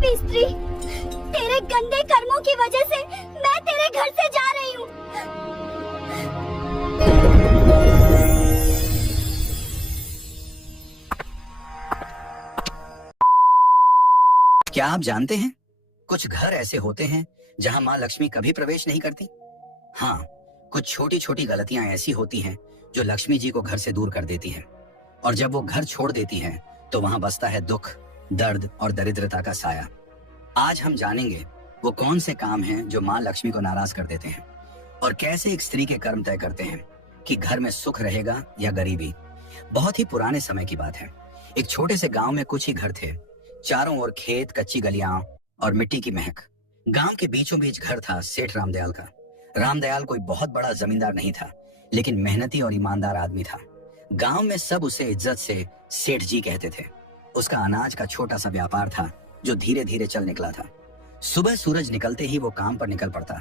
पापी स्त्री, तेरे गंदे कर्मों की वजह से मैं तेरे घर से जा रही हूँ। क्या आप जानते हैं, कुछ घर ऐसे होते हैं जहां माँ लक्ष्मी कभी प्रवेश नहीं करती। हाँ, कुछ छोटी छोटी गलतियां ऐसी होती हैं जो लक्ष्मी जी को घर से दूर कर देती हैं, और जब वो घर छोड़ देती हैं तो वहां बसता है दुख, दर्द और दरिद्रता का साया। आज हम जानेंगे वो कौन से काम हैं जो माँ लक्ष्मी को नाराज कर देते हैं, और कैसे एक स्त्री के कर्म तय करते हैं कि घर में सुख रहेगा या गरीबी। बहुत ही पुराने समय की बात है। एक छोटे से गांव में कुछ ही घर थे। चारों ओर खेत, कच्ची गलियां और मिट्टी की महक। गांव के बीचों बीच घर था सेठ रामदयाल का। रामदयाल कोई बहुत बड़ा जमींदार नहीं था, लेकिन मेहनती और ईमानदार आदमी था। गांव में सब उसे इज्जत से सेठ जी कहते थे। उसका अनाज का छोटा सा व्यापार था जो धीरे धीरे चल निकला था। सुबह सूरज निकलते ही वो काम पर निकल पड़ता,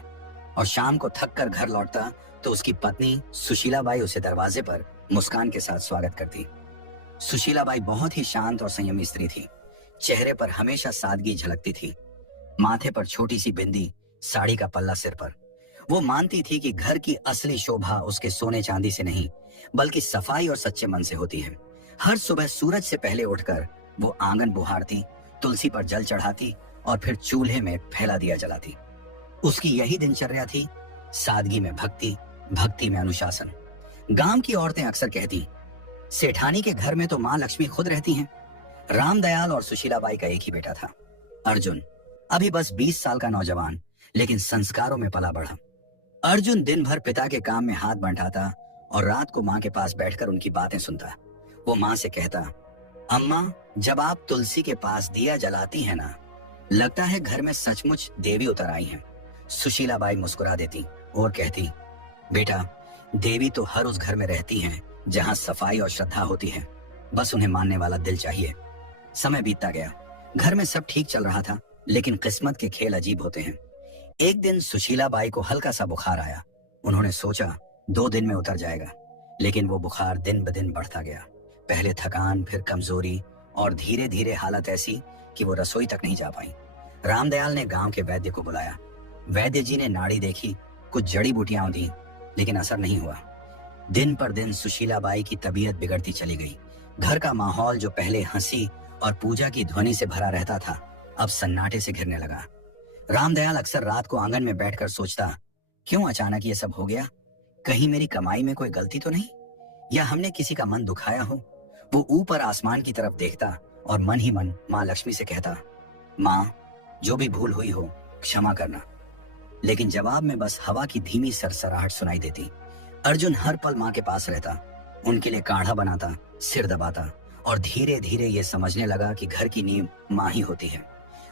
और शाम को थक कर घर लौटता तो उसकी पत्नी सुशीलाबाई उसे दरवाजे पर मुस्कान के साथ स्वागत करती। सुशीलाबाई बहुत ही शांत और संयमी स्त्री थी। चेहरे पर हमेशा सादगी झलकती थी। माथे पर छोटी सी बिंदी, साड़ी का पल्ला सिर पर। वो मानती थी कि घर की असली शोभा उसके सोने चांदी से नहीं, बल्कि सफाई और सच्चे मन से होती है। हर सुबह सूरज से पहले उठकर वो आंगन बुहारती, तुलसी पर जल चढ़ाती और फिर चूल्हे में फैला दिया जलाती। उसकी यही दिनचर्या थी, सादगी में भक्ति, भक्ति में अनुशासन। गांव की औरतें अक्सर कहती, सेठानी के घर में तो माँ लक्ष्मी खुद रहती हैं। रामदयाल और सुशीलाबाई का एक ही बेटा था, अर्जुन। अभी बस 20 साल का नौजवान, लेकिन संस्कारों में पला बढ़ा। अर्जुन दिन भर पिता के काम में हाथ बंटाता और रात को माँ के पास बैठकर उनकी बातें सुनता। वो माँ से कहता, अम्मा, जब आप तुलसी के पास दिया जलाती हैं ना, लगता है घर में सचमुच देवी उतर आई हैं। सुशीलाबाई मुस्कुरा देती और कहती, बेटा, देवी तो हर उस घर में रहती हैं जहाँ सफाई और श्रद्धा होती है, बस उन्हें मानने वाला दिल चाहिए। समय बीतता गया। घर में सब ठीक चल रहा था, लेकिन किस्मत के खेल अजीब होते हैं। एक दिन सुशीलाबाई को हल्का सा बुखार आया। उन्होंने सोचा 2 दिन में उतर जाएगा, लेकिन वो बुखार दिन ब दिन बढ़ता गया। पहले थकान, फिर कमजोरी, और धीरे धीरे हालत ऐसी कि वो रसोई तक नहीं जा पाई। रामदयाल ने गांव के वैद्य को बुलाया। वैद्य जी ने नाड़ी देखी, कुछ जड़ी बूटियां दी, लेकिन असर नहीं हुआ। दिन पर दिन सुशीलाबाई की तबीयत बिगड़ती चली गई। घर का माहौल जो पहले हंसी और पूजा की ध्वनि से भरा रहता था, अब सन्नाटे से घिरने लगा। रामदयाल अक्सर रात को आंगन में बैठकर सोचता, क्यों अचानक ये सब हो गया? कहीं मेरी कमाई में कोई गलती तो नहीं, या हमने किसी का मन दुखाया हो? वो ऊपर आसमान की तरफ देखता और मन ही मन माँ लक्ष्मी से कहता, माँ, जो भी भूल हुई हो क्षमा करना। लेकिन जवाब में बस हवा की धीमी सरसराहट सुनाई देती। अर्जुन हर पल माँ के पास रहता, उनके लिए काढ़ा बनाता, सिर दबाता, और धीरे धीरे ये समझने लगा कि घर की नींव माँ ही होती है।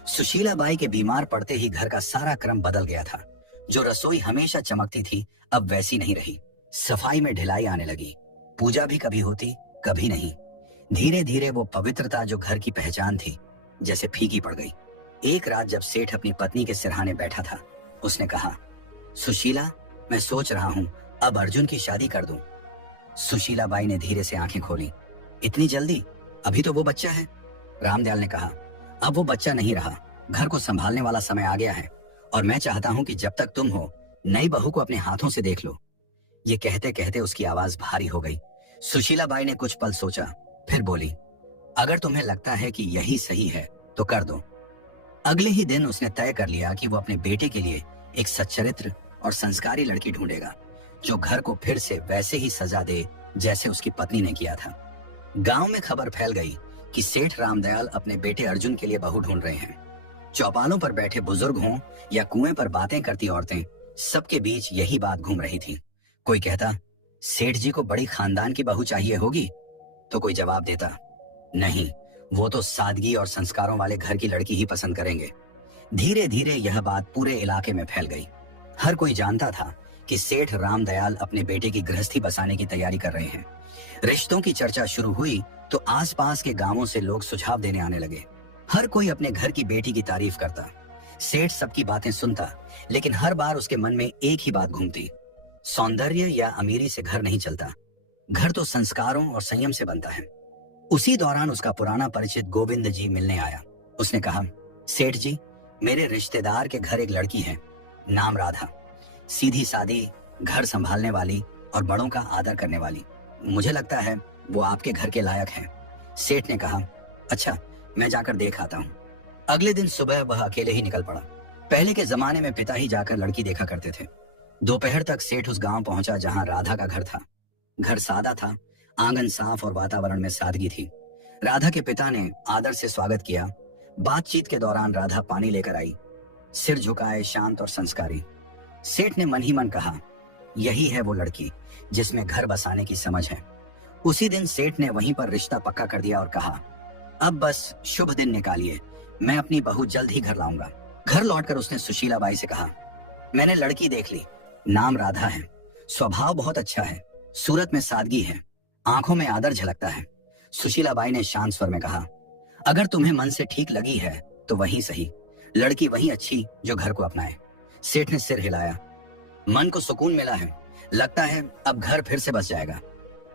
सुशीलाबाई के बीमार पड़ते ही घर का सारा क्रम बदल गया था। जो रसोई हमेशा चमकती थी, अब वैसी नहीं रही। सफाई में ढिलाई आने लगी। पूजा भी कभी होती, कभी नहीं। धीरे धीरे वो पवित्रता जो घर की पहचान थी, जैसे फीकी पड़ गई। एक रात जब सेठ अपनी पत्नी के सिरहाने बैठा था, उसने कहा, सुशीला, मैं सोच रहा हूँ अब अर्जुन की शादी कर दूं। सुशीलाबाई ने धीरे से आंखें खोली। इतनी जल्दी? अभी तो वो बच्चा है। रामदयाल ने कहा, अब वो बच्चा नहीं रहा, घर को संभालने वाला समय आ गया है, और मैं चाहता हूं कि जब तक तुम हो, नई बहू को अपने हाथों से देख लो। ये कहते कहते उसकी आवाज भारी हो गई। सुशीलाबाई ने कुछ पल सोचा, फिर बोली, अगर तुम्हें लगता है कि यही सही है तो कर दो। अगले ही दिन उसने तय कर लिया कि वो अपने बेटे के लिए एक सच्चरित्र और संस्कारी लड़की ढूंढेगा, जो घर को फिर से वैसे ही सजा दे जैसे उसकी पत्नी ने किया था। गांव में खबर फैल गई कि सेठ रामदयाल अपने बेटे अर्जुन के लिए बहू ढूंढ रहे हैं। चौपालों पर बैठे बुजुर्ग हों या कुएं पर बातें करती औरतें, सबके बीच यही बात घूम रही थी। कोई कहता, सेठ जी को बड़ी खानदान की बहू चाहिए होगी, तो कोई जवाब देता, नहीं, वो तो सादगी और संस्कारों वाले घर की लड़की ही पसंद करेंगे। धीरे धीरे यह बात पूरे इलाके में फैल गई। हर कोई जानता था कि सेठ रामदयाल अपने बेटे की गृहस्थी बसाने की तैयारी कर रहे हैं। रिश्तों की चर्चा शुरू हुई तो आसपास के गांवों से लोग सुझाव देने आने लगे। हर कोई अपने घर की बेटी की तारीफ करता। सेठ सबकी बातें सुनता, लेकिन हर बार उसके मन में एक ही बात घूमती, सौंदर्य या अमीरी से घर नहीं चलता, घर तो संस्कारों और संयम से बनता है। उसी दौरान उसका पुराना परिचित गोविंद जी मिलने आया। उसने कहा, सेठ जी, मेरे रिश्तेदार के घर एक लड़की है, नाम राधा। सीधी सादी, घर संभालने वाली और बड़ों का आदर करने वाली। मुझे लगता है वो आपके घर के लायक है। सेठ ने कहा, अच्छा, मैं जाकर देख आता हूँ। अगले दिन सुबह वह अकेले ही निकल पड़ा। पहले के जमाने में पिता ही जाकर लड़की देखा करते थे। दोपहर तक सेठ उस गांव पहुंचा जहां राधा का घर था। घर सादा था, आंगन साफ और वातावरण में सादगी थी। राधा के पिता ने आदर से स्वागत किया। बातचीत के दौरान राधा पानी लेकर आई, सिर झुकाए, शांत और संस्कारी। सेठ ने मन ही मन कहा, यही है वो लड़की जिसमें घर बसाने की समझ है। उसी दिन सेठ ने वहीं पर रिश्ता पक्का कर दिया और कहा, अब बस शुभ दिन निकालिए, मैं अपनी बहू जल्द ही घर लाऊंगा। घर लौटकर उसने सुशीला बाई से कहा, मैंने लड़की देख ली, नाम राधा है, स्वभाव बहुत अच्छा है, सूरत में सादगी है, आंखों में आदर झलकता है। सुशीला बाई ने शांत स्वर में कहा, अगर तुम्हें मन से ठीक लगी है तो वही सही, लड़की वही अच्छी जो घर को अपनाए। सेठ ने सिर हिलाया। मन को सुकून मिला है, लगता है अब घर फिर से बस जाएगा।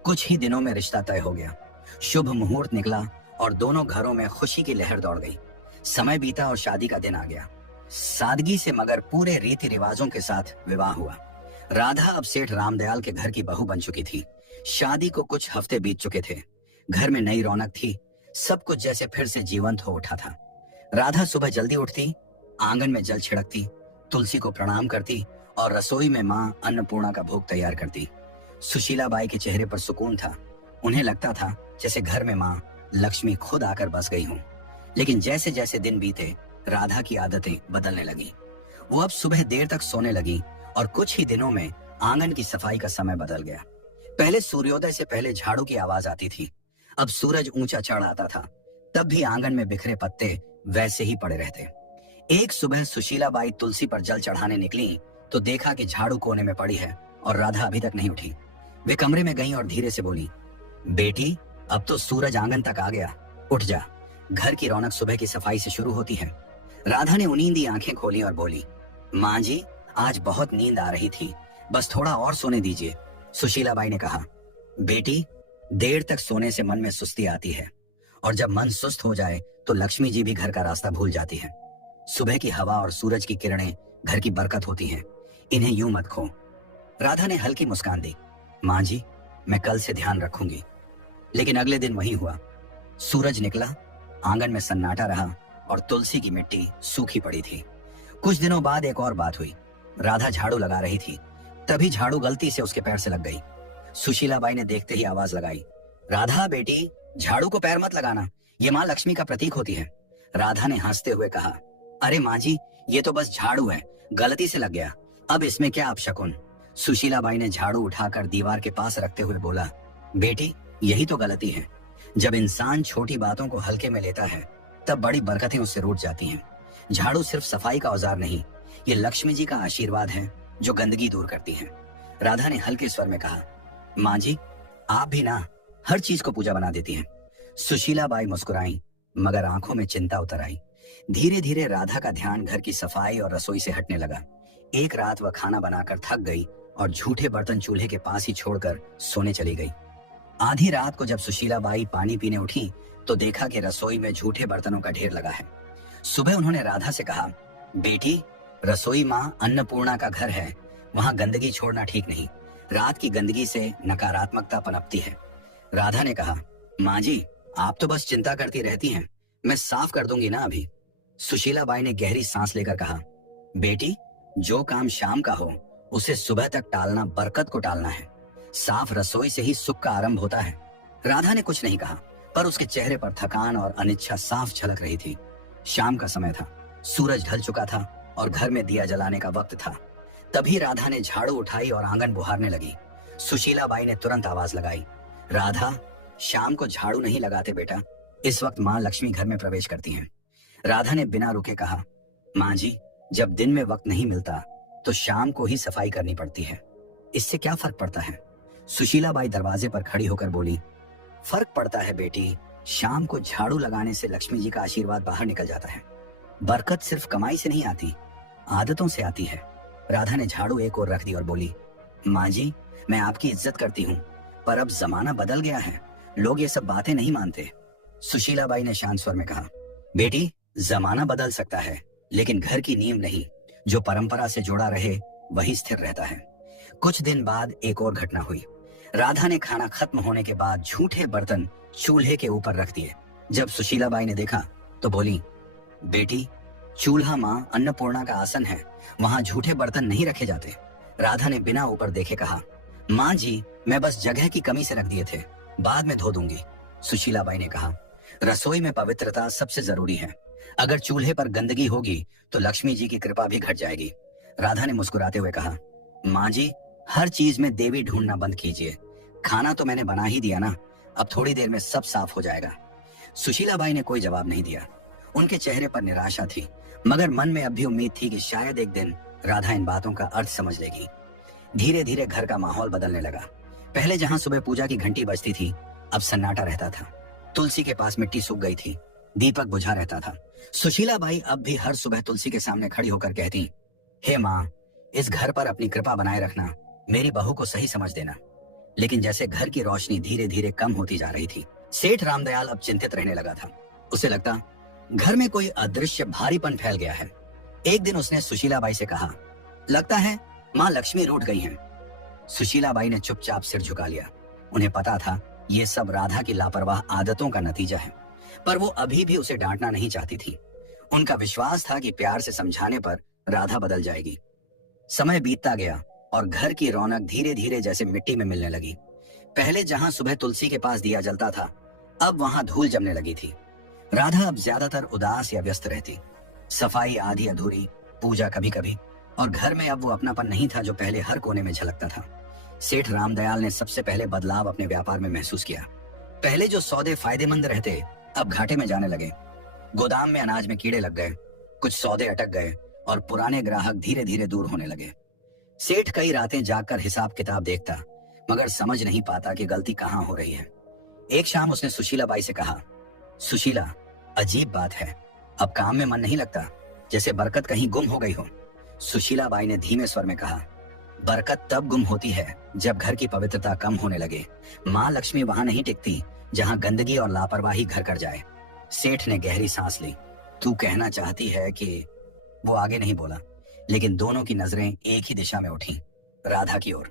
कुछ ही दिनों में रिश्ता तय हो गया। शुभ मुहूर्त निकला और दोनों घरों में खुशी की लहर दौड़ गई। समय बीता और शादी का दिन आ गया। सादगी से मगर पूरे रीति रिवाजों के साथ विवाह हुआ। राधा अब सेठ रामदयाल के घर की बहू बन चुकी थी। शादी को कुछ हफ्ते बीत चुके थे। घर में नई रौनक थी, सब कुछ जैसे फिर से जीवंत हो उठा था। राधा सुबह जल्दी उठती, आंगन में जल छिड़कती, तुलसी को प्रणाम करती और रसोई में माँ अन्नपूर्णा का भोग तैयार करती। सुशीला बाई के चेहरे पर सुकून था। उन्हें लगता था जैसे घर में माँ लक्ष्मी खुद आकर बस गई हूँ। लेकिन जैसे जैसे दिन बीते, राधा की आदतें बदलने लगी। वो अब सुबह देर तक सोने लगी और कुछ ही दिनों में आंगन की सफाई का समय बदल गया। पहले सूर्योदय से पहले झाड़ू की आवाज आती थी, अब सूरज ऊंचा चढ़ आता था, तब भी आंगन में बिखरे पत्ते वैसे ही पड़े रहते। एक सुबह सुशीला बाई तुलसी पर जल चढ़ाने निकली तो देखा कि झाड़ू कोने में पड़ी है और राधा अभी तक नहीं उठी। वे कमरे में गईं और धीरे से बोली, बेटी, अब तो सूरज आंगन तक आ गया, उठ जा, घर की रौनक सुबह की सफाई से शुरू होती है। राधा ने उनींदी आंखें खोली और बोली, माँ जी, आज बहुत नींद आ रही थी, बस थोड़ा और सोने दीजिए। सुशीला बाई ने कहा, बेटी, देर तक सोने से मन में सुस्ती आती है और जब मन सुस्त हो जाए तो लक्ष्मी जी भी घर का रास्ता भूल जाती है। सुबह की हवा और सूरज की किरणें घर की बरकत होती हैं, इन्हें यूं मत खो। राधा ने हल्की मुस्कान दी, माँ जी, मैं कल से ध्यान रखूंगी। लेकिन अगले दिन वही हुआ। सूरज निकला, आंगन में सन्नाटा रहा और तुलसी की मिट्टी सूखी पड़ी थी। कुछ दिनों बाद एक और बात हुई। राधा झाड़ू लगा रही थी, तभी झाड़ू गलती से उसके पैर से लग गई। सुशीला बाई ने देखते ही आवाज लगाई, राधा बेटी, झाड़ू को पैर मत लगाना, ये माँ लक्ष्मी का प्रतीक होती है। राधा ने हंसते हुए कहा, अरे माँ जी, ये तो बस झाड़ू है, गलती से लग गया, अब इसमें क्या अपशकुन। सुशीला बाई ने झाड़ू उठाकर दीवार के पास रखते हुए बोला, बेटी, यही तो गलती है। जब इंसान छोटी बातों को हल्के में लेता है तब बड़ी बरकतें उससे रूठ जाती हैं। झाड़ू सिर्फ सफाई का औजार नहीं, ये लक्ष्मी जी का आशीर्वाद है जो गंदगी दूर करती है। राधा ने हल्के स्वर में कहा, माँ जी, आप भी ना हर चीज को पूजा बना देती हैं। सुशीला बाई मुस्कुराई, मगर आंखों में चिंता उतर आई। धीरे धीरे राधा का ध्यान घर की सफाई और रसोई से हटने लगा। एक रात वह खाना बनाकर थक गई और झूठे बर्तन चूल्हे के पास ही छोड़कर सोने चली गई। आधी रात को जब सुशीला बाई पानी पीने उठी तो देखा कि रसोई में झूठे बर्तनों का ढेर लगा है। सुबह उन्होंने राधा से कहा, बेटी, रसोई माँ अन्नपूर्णा का घर है, वहाँ गंदगी छोड़ना ठीक नहीं, रात की गंदगी से नकारात्मकता पनपती है। राधा ने कहा, माँ जी, आप तो बस चिंता करती रहती हैं, मैं साफ कर दूंगी ना अभी। सुशीला बाई ने गहरी सांस लेकर कहा, बेटी, जो काम शाम का हो उसे सुबह तक टालना बरकत को टालना है। साफ रसोई से ही सुख का आरंभ होता है। राधा ने कुछ नहीं कहा, पर उसके चेहरे पर थकान और अनिच्छा साफ झलक रही थी। शाम का समय था, सूरज ढल चुका था और घर में दिया जलाने का वक्त था। तभी राधा ने झाड़ू उठाई और आंगन बुहारने लगी। सुशीला बाई ने तुरंत आवाज लगाई, राधा, शाम को झाड़ू नहीं लगाते बेटा, इस वक्त माँ लक्ष्मी घर में प्रवेश करती हैं। राधा ने बिना रुके कहा, माँ जी, जब दिन में वक्त नहीं मिलता तो शाम को ही सफाई करनी पड़ती है, इससे क्या फर्क पड़ता है। सुशीला बाई दरवाजे पर खड़ी होकर बोली, फर्क पड़ता है बेटी, शाम को झाड़ू लगाने से लक्ष्मी जी का आशीर्वाद बाहर निकल जाता है। बरकत सिर्फ कमाई से नहीं आती, आदतों से आती है। राधा ने झाड़ू एक ओर रख दी और बोली, माँ जी, मैं आपकी इज्जत करती हूँ, पर अब जमाना बदल गया है, लोग ये सब बातें नहीं मानते। सुशीला बाई ने शांत स्वर में कहा, बेटी, जमाना बदल सकता है, लेकिन घर की नींव नहीं। जो परंपरा से जुड़ा रहे वही स्थिर रहता है। कुछ दिन बाद एक और घटना हुई। राधा ने खाना खत्म होने के बाद झूठे बर्तन चूल्हे के ऊपर रख दिए। जब सुशीलाबाई ने देखा तो बोली, बेटी, चूल्हा माँ अन्नपूर्णा का आसन है, वहां झूठे बर्तन नहीं रखे जाते। राधा ने बिना ऊपर देखे कहा, माँ जी, मैं बस जगह की कमी से रख दिए थे, बाद में धो दूंगी। सुशीलाबाई ने कहा, रसोई में पवित्रता सबसे जरूरी है। अगर चूल्हे पर गंदगी होगी तो लक्ष्मी जी की कृपा भी घट जाएगी। राधा ने मुस्कुराते हुए कहा, माँ जी, हर चीज में देवी ढूंढना बंद कीजिए। खाना तो मैंने बना ही दिया ना, अब थोड़ी देर में सब साफ हो जाएगा। सुशीलाबाई ने कोई जवाब नहीं दिया। उनके चेहरे पर निराशा थी, मगर मन में अब भी उम्मीद थी कि शायद एक दिन राधा इन बातों का अर्थ समझ लेगी। धीरे धीरे घर का माहौल बदलने लगा। पहले जहां सुबह पूजा की घंटी बजती थी, अब सन्नाटा रहता था। तुलसी के पास मिट्टी सूख गई थी, दीपक बुझा रहता था। सुशीलाबाई अब भी हर सुबह तुलसी के सामने खड़ी होकर कहती, हे माँ, इस घर पर अपनी कृपा बनाए रखना, मेरी बहू को सही समझ देना। लेकिन जैसे घर की रोशनी धीरे धीरे कम होती जा रही थी, सेठ रामदयाल अब चिंतित रहने लगा था। उसे लगता घर में कोई अदृश्य भारीपन फैल गया है। एक दिन उसने सुशीलाबाई से कहा, लगता है माँ लक्ष्मी रूठ गई हैं। सुशीलाबाई ने चुपचाप सिर झुका लिया। उन्हें पता था ये सब राधा की लापरवाह आदतों का नतीजा है, पर वो अभी भी उसे डांटना नहीं चाहती थी। उनका विश्वास था कि प्यार से समझाने पर राधा बदल जाएगी। समय बीतता गया और घर की रौनक धीरे धीरे जैसे मिट्टी में मिलने लगी। पहले जहां सुबह तुलसी के पास दिया जलता था, अब वहां धूल जमने लगी थी। राधा अब ज्यादातर उदास या व्यस्त रहती। सफाई आधी अधूरी, पूजा कभी कभी, और घर में अब वो अपनापन नहीं था जो पहले हर कोने में झलकता था। सेठ रामदयाल ने सबसे पहले बदलाव अपने व्यापार में महसूस किया। पहले जो सौदे फायदेमंद रहते, अब घाटे में जाने लगे। गोदाम में अनाज में कीड़े लग गए, कुछ सौदे अटक गए और पुराने ग्राहक धीरे धीरे दूर होने लगे। सेठ कई रातें जागकर हिसाब किताब देखता, मगर समझ नहीं पाता कि गलती कहाँ हो रही है। एक शाम उसने सुशीलाबाई से कहा, सुशीला, अजीब बात है, अब काम में मन नहीं लगता, जैसे बरकत कहीं गुम हो गई हो। सुशीलाबाई ने धीमे स्वर में कहा, बरकत तब गुम होती है जब घर की पवित्रता कम होने लगे। माँ लक्ष्मी वहां नहीं टिकती जहां गंदगी और लापरवाही घर कर जाए। सेठ ने गहरी सांस ली। तू कहना चाहती है कि... वो आगे नहीं बोला, लेकिन दोनों की नजरें एक ही दिशा में उठी, राधा की ओर।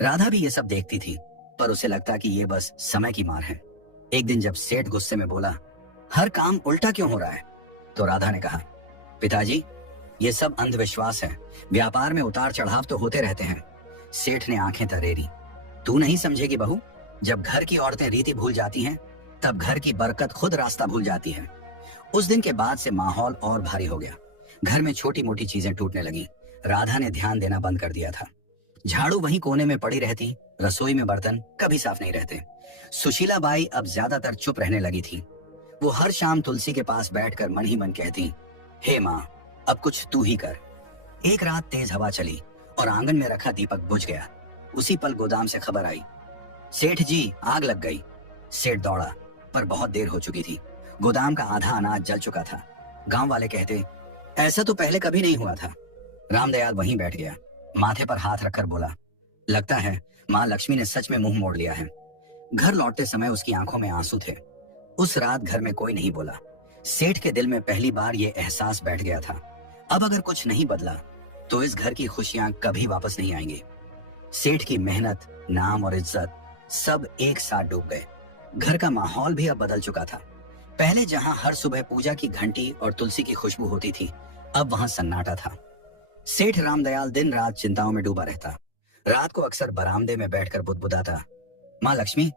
राधा भी ये सब देखती थी, पर उसे लगता कि ये बस समय की मार है। एक दिन जब सेठ गुस्से में बोला, हर काम उल्टा क्यों हो रहा है, तो राधा ने कहा, पिताजी, ये सब अंधविश्वास है। व्यापार में उतार चढ़ाव तो होते रहते हैं। सेठ ने आंखें तरेरी। तू नहीं समझेगी बहू, जब घर की औरतें रीति भूल जाती हैं, तब घर की बरकत खुद रास्ता भूल जाती है। उस दिन के बाद से माहौल और भारी हो गया। घर में छोटी मोटी चीजें टूटने लगी। राधा ने ध्यान देना बंद कर दिया था। झाड़ू वहीं कोने में पड़ी रहती, रसोई में बर्तन कभी साफ नहीं रहते। सुशीलाबाई अब ज्यादातर चुप रहने लगी थी। वो हर शाम तुलसी के पास बैठकर मन ही मन कहती, हे माँ, अब कुछ तू ही कर। एक रात तेज हवा चली और आंगन में रखा दीपक बुझ गया। उसी पल गोदाम से खबर आई, सेठ जी, आग लग गई। सेठ दौड़ा, पर बहुत देर हो चुकी थी। गोदाम का आधा अनाज जल चुका था। गांव वाले कहते, ऐसा तो पहले कभी नहीं हुआ था। रामदयाल वहीं बैठ गया, माथे पर हाथ रखकर बोला, लगता है माँ लक्ष्मी ने सच में मुंह मोड़ लिया है। घर लौटते समय उसकी आंखों में आंसू थे। उस रात घर में कोई नहीं बोला। सेठ के दिल में पहली बार ये एहसास बैठ गया था, अब अगर कुछ नहीं बदला तो इस घर की खुशियां कभी वापस नहीं आएंगी। सेठ की मेहनत, नाम और इज्जत सब एक साथ डूब गए। घर का माहौल भी अब बदल चुका था। पहले जहां हर सुबह पूजा की घंटी और तुलसी की खुशबू होती थी, अब वहां सन्नाटा था। सेठ रामदयाल दिन रात चिंताओं में डूबा रहता। रात को अक्सर बरामदे में बैठकर बुदबुदाता, माँ लक्ष्मी,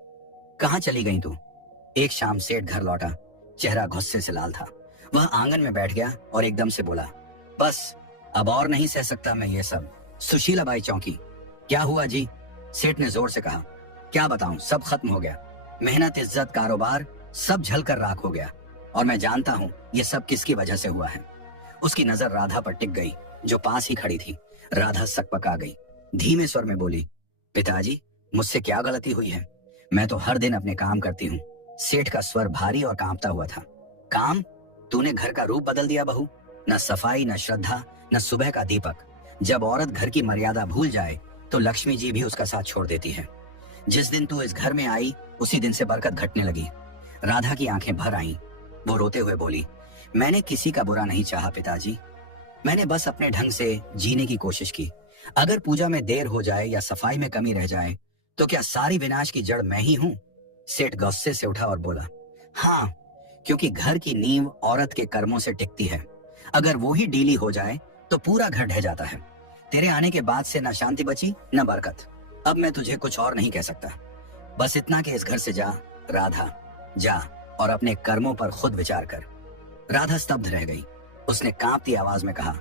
कहाँ चली गई तू? एक शाम सेठ घर लौटा, चेहरा गुस्से से लाल था। वह आंगन में बैठ गया और एकदम से बोला, बस अब और नहीं सह सकता मैं ये सब। सुशीलाबाई चौंकी। क्या हुआ जी? सेठ ने जोर से कहा। क्या बताऊं, सब खत्म हो गया। मेहनत, इज्जत, कारोबार सब झलकर राख हो गया, और मैं जानता हूँ ये सब किसकी वजह से हुआ है। उसकी नजर राधा पर टिक गई, जो पास ही खड़ी थी। राधा सकपका गई, धीमे स्वर में बोली, पिताजी, मुझसे क्या गलती हुई है? मैं तो हर दिन अपने काम करती हूँ। सेठ का स्वर भारी और कांपता हुआ था। काम? तूने घर का रूप बदल दिया बहू। न सफाई, न श्रद्धा, न सुबह का दीपक। जब औरत घर की मर्यादा भूल जाए तो लक्ष्मी जी भी उसका साथ छोड़ देती है। जिस दिन तू इस घर में आई, उसी दिन से बरकत घटने लगी। राधा की आंखें भर आईं। वो रोते हुए बोली, मैंने किसी का बुरा नहीं चाहा पिताजी। मैंने बस अपने ढंग से जीने की कोशिश की। अगर पूजा में देर हो जाए या सफाई में कमी रह जाए तो क्या सारी विनाश की जड़ मैं ही हूं? सेठ गुस्से से उठा और बोला, हाँ, क्योंकि घर की नींव औरत के कर्मों से टिकती है। अगर वो ही ढीली हो जाए तो पूरा घर ढह जाता है। तेरे आने के बाद से न शांति बची न बरकत। अब मैं तुझे कुछ और नहीं कह सकता, बस इतना कि इस घर से जा राधा, जा और अपने कर्मों पर खुद विचार कर। राधा स्तब्ध रह गई। उसने कांपती आवाज में कहा,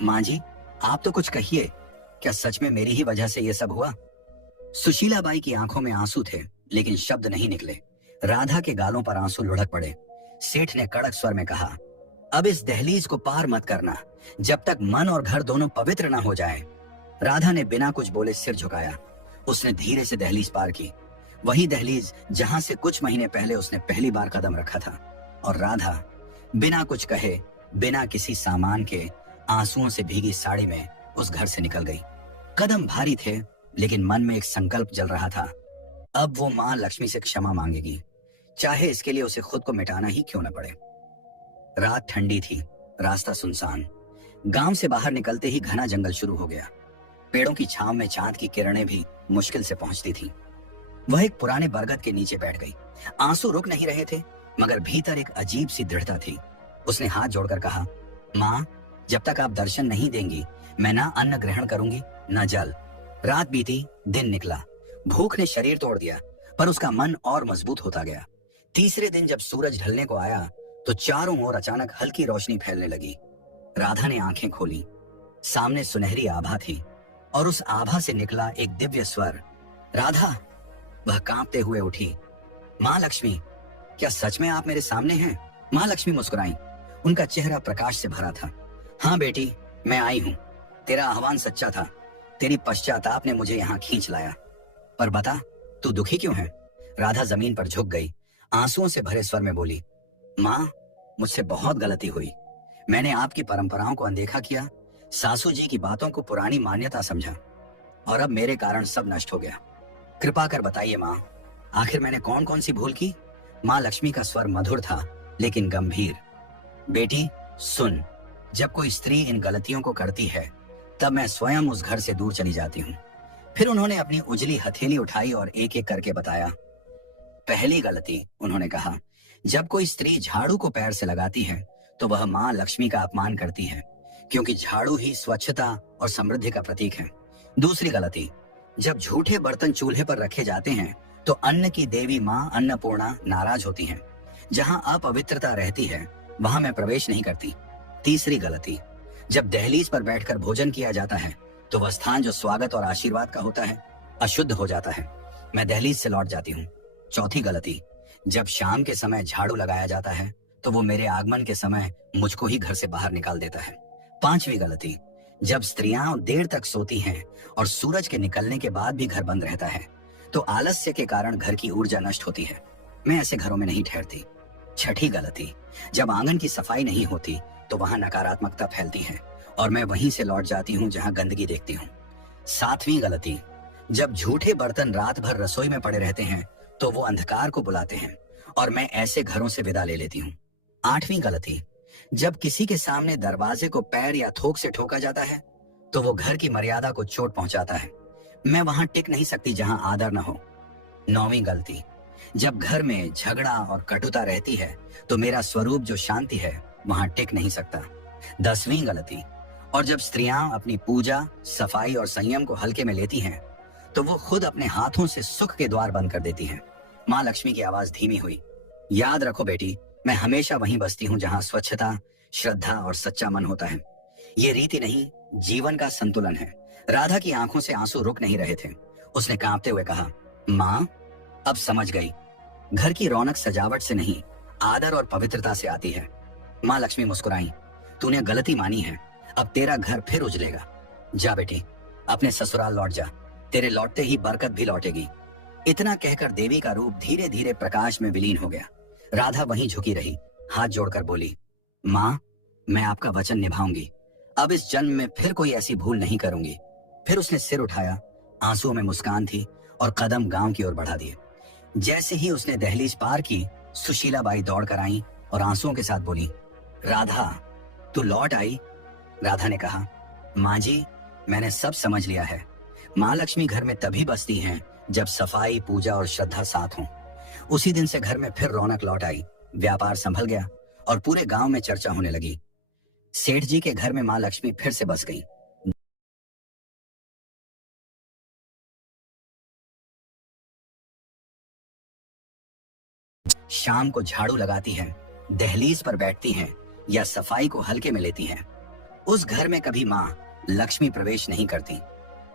माँ जी, आप तो कुछ कहिए, क्या सच में मेरी ही वजह से ये सब हुआ? सुशीलाबाई की आंखों में आंसू थे लेकिन शब्द नहीं निकले। राधा के गालों पर आंसू लुढ़क पड़े। सेठ ने कड़क स्वर में कहा, अब इस दहलीज को पार मत करना जब तक मन और घर दोनों पवित्र न हो जाए। राधा ने बिना कुछ बोले सिर झुकाया। उसने धीरे से दहलीज पार की, वही दहलीज जहां से कुछ महीने पहले उसने पहली बार कदम रखा था। और राधा बिना कुछ कहे, बिना किसी सामान के, आंसुओं से भीगी साड़ी में उस घर से निकल गई। कदम भारी थे लेकिन मन में एक संकल्प जल रहा था, अब वो मां लक्ष्मी से क्षमा मांगेगी, चाहे इसके लिए उसे खुद को मिटाना ही क्यों न पड़े। रात ठंडी थी, रास्ता सुनसान। गांव से बाहर निकलते ही घना जंगल शुरू हो गया। पेड़ों की छांव में चांद की किरणें भी मुश्किल से पहुंचती थीं। वह एक पुराने बरगद के नीचे बैठ गई। आंसू रुक नहीं रहे थे मगर भीतर एक अजीब सी दृढ़ता थी। उसने हाथ जोड़कर कहा, माँ, जब तक आप दर्शन नहीं देंगी मैं ना अन्न ग्रहण करूंगी न जल। रात बीती, दिन निकला। भूख ने शरीर तोड़ दिया पर उसका मन और मजबूत होता गया। तीसरे दिन जब सूरज ढलने को आया तो चारों ओर अचानक हल्की रोशनी फैलने लगी। राधा ने आंखें खोली। सामने सुनहरी आभा थी और उस आभा से निकला एक दिव्य स्वर, राधा। वह कांपते हुए उठी। माँ लक्ष्मी, क्या सच में आप मेरे सामने हैं? माँ लक्ष्मी मुस्कुराई। उनका चेहरा प्रकाश से भरा था। हाँ बेटी, मैं आई हूँ। तेरा आह्वान सच्चा था। तेरी पश्चाताप ने मुझे यहाँ खींच लाया। पर बता, तू दुखी क्यों है? राधा जमीन पर झुक गई, आंसुओं से भरे स्वर में बोली, माँ, मुझसे बहुत गलती हुई। मैंने आपकी परंपराओं को अनदेखा किया, सासू जी की बातों को पुरानी मान्यता समझा और अब मेरे कारण सब नष्ट हो गया। कृपा कर बताइए माँ, आखिर मैंने कौन कौन सी भूल की? माँ लक्ष्मी का स्वर मधुर था लेकिन गंभीर। बेटी सुन, जब कोई स्त्री इन गलतियों को करती है तब मैं स्वयं उस घर से दूर चली जाती हूँ। फिर उन्होंने अपनी उजली हथेली उठाई और एक एक करके बताया। पहली गलती, उन्होंने कहा, जब कोई स्त्री झाड़ू को पैर से लगाती है तो वह माँ लक्ष्मी का अपमान करती है, क्योंकि झाड़ू ही स्वच्छता और समृद्धि का प्रतीक है। दूसरी गलती, जब झूठे बर्तन चूल्हे पर रखे जाते हैं तो अन्न की देवी माँ अन्नपूर्णा नाराज होती हैं। जहाँ अपवित्रता रहती है वहां मैं प्रवेश नहीं करती। तीसरी गलती, जब दहलीज पर बैठकर भोजन किया जाता है तो वह स्थान जो स्वागत और आशीर्वाद का होता है अशुद्ध हो जाता है। मैं दहलीज से लौट जाती हूँ। चौथी गलती, जब शाम के समय झाड़ू लगाया जाता है तो वो मेरे आगमन के समय मुझको ही घर से बाहर निकाल देता है। पांचवी गलती, जब स्त्रियां देर तक सोती हैं और सूरज के निकलने के बाद भी घर बंद रहता है तो आलस्य के कारण घर की ऊर्जा नष्ट होती है। मैं ऐसे घरों में नहीं ठहरती। छठी गलती, जब आंगन की सफाई नहीं होती तो वहां नकारात्मकता फैलती है और मैं वहीं से लौट जाती हूँ जहां गंदगी देखती हूँ। सातवीं गलती, जब झूठे बर्तन रात भर रसोई में पड़े रहते हैं तो वो अंधकार को बुलाते हैं और मैं ऐसे घरों से विदा ले लेती हूँ। आठवीं गलती, जब किसी के सामने दरवाजे को पैर या थोक से ठोका जाता है तो वो घर की मर्यादा को चोट पहुंचाता है। मैं वहां टिक नहीं सकती जहां आदर न हो। नौवीं गलती, जब घर में झगड़ा और कटुता रहती है तो मेरा स्वरूप जो शांति है वहां टिक नहीं सकता। 10वीं गलती, और जब स्त्रियां अपनी पूजा, सफाई और संयम को हल्के में लेती हैं तो वो खुद अपने हाथों से सुख के द्वार बंद कर देती हैं। माँ लक्ष्मी की आवाज धीमी हुई। याद रखो बेटी, मैं हमेशा वहीं बसती हूँ जहाँ श्रद्धा, श्रद्धा और सच्चा मन होता है। ये रीति नहीं, जीवन का संतुलन है। राधा की आंखों से आंसू रुक नहीं रहे थे। उसने कांपते हुए कहा, माँ, अब समझ गई, घर की रौनक सजावट से नहीं, आदर और पवित्रता से आती है। माँ लक्ष्मी मुस्कुराई। तूने गलती मानी है, अब तेरा घर फिर उजलेगा। जा बेटी, अपने ससुराल लौट जा, तेरे लौटते ही बरकत भी लौटेगी। इतना कहकर देवी का रूप धीरे धीरे प्रकाश में विलीन हो गया। राधा वहीं झुकी रही, हाथ जोड़कर बोली, माँ, मैं आपका वचन निभाऊंगी। अब इस जन्म में फिर कोई ऐसी भूल नहीं करूंगी। फिर उसने सिर उठाया, आंसुओं में मुस्कान थी और कदम गांव की ओर बढ़ा दिए। जैसे ही उसने दहलीज पार की, सुशीलाबाई दौड़ कर आई और आंसुओं के साथ बोली, राधा, तू लौट आई? राधा ने कहा, माँ जी, मैंने सब समझ लिया है। माँ लक्ष्मी घर में तभी बसती हैं जब सफाई, पूजा और श्रद्धा साथ हों। उसी दिन से घर में फिर रौनक लौट आई, व्यापार संभल गया और पूरे गांव में चर्चा होने लगी। सेठ जी के घर में माँ लक्ष्मी फिर से बस गई। शाम को झाड़ू लगाती हैं, दहलीज पर बैठती हैं या सफाई को हल्के में लेती हैं। उस घर में कभी माँ लक्ष्मी प्रवेश नहीं करती।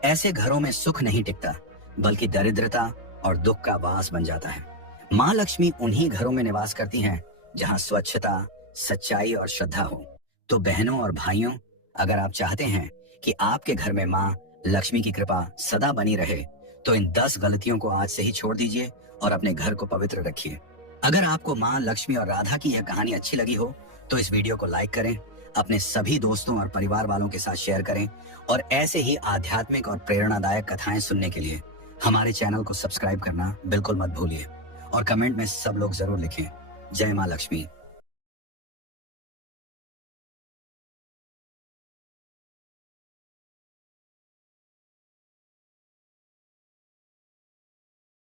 ऐसे घरों में सुख नहीं टिकता, बल्कि दरिद्रता और दुख का वास बन जाता है। माँ लक्ष्मी उन्हीं घरों में निवास करती हैं जहाँ स्वच्छता, सच्चाई और श्रद्धा हो। तो बहनों और भाइयों, अगर आप चाहते हैं कि आपके घर में माँ लक्ष्मी की कृपा सदा बनी रहे, तो इन 10 गलतियों को आज से ही छोड़ दीजिए और अपने घर को पवित्र रखिए। अगर आपको माँ लक्ष्मी और राधा की यह कहानी अच्छी लगी हो तो इस वीडियो को लाइक करें, अपने सभी दोस्तों और परिवार वालों के साथ शेयर करें और ऐसे ही आध्यात्मिक और प्रेरणादायक कथाएं सुनने के लिए हमारे चैनल को सब्सक्राइब करना बिल्कुल मत भूलिए और कमेंट में सब लोग जरूर लिखें, जय माँ लक्ष्मी।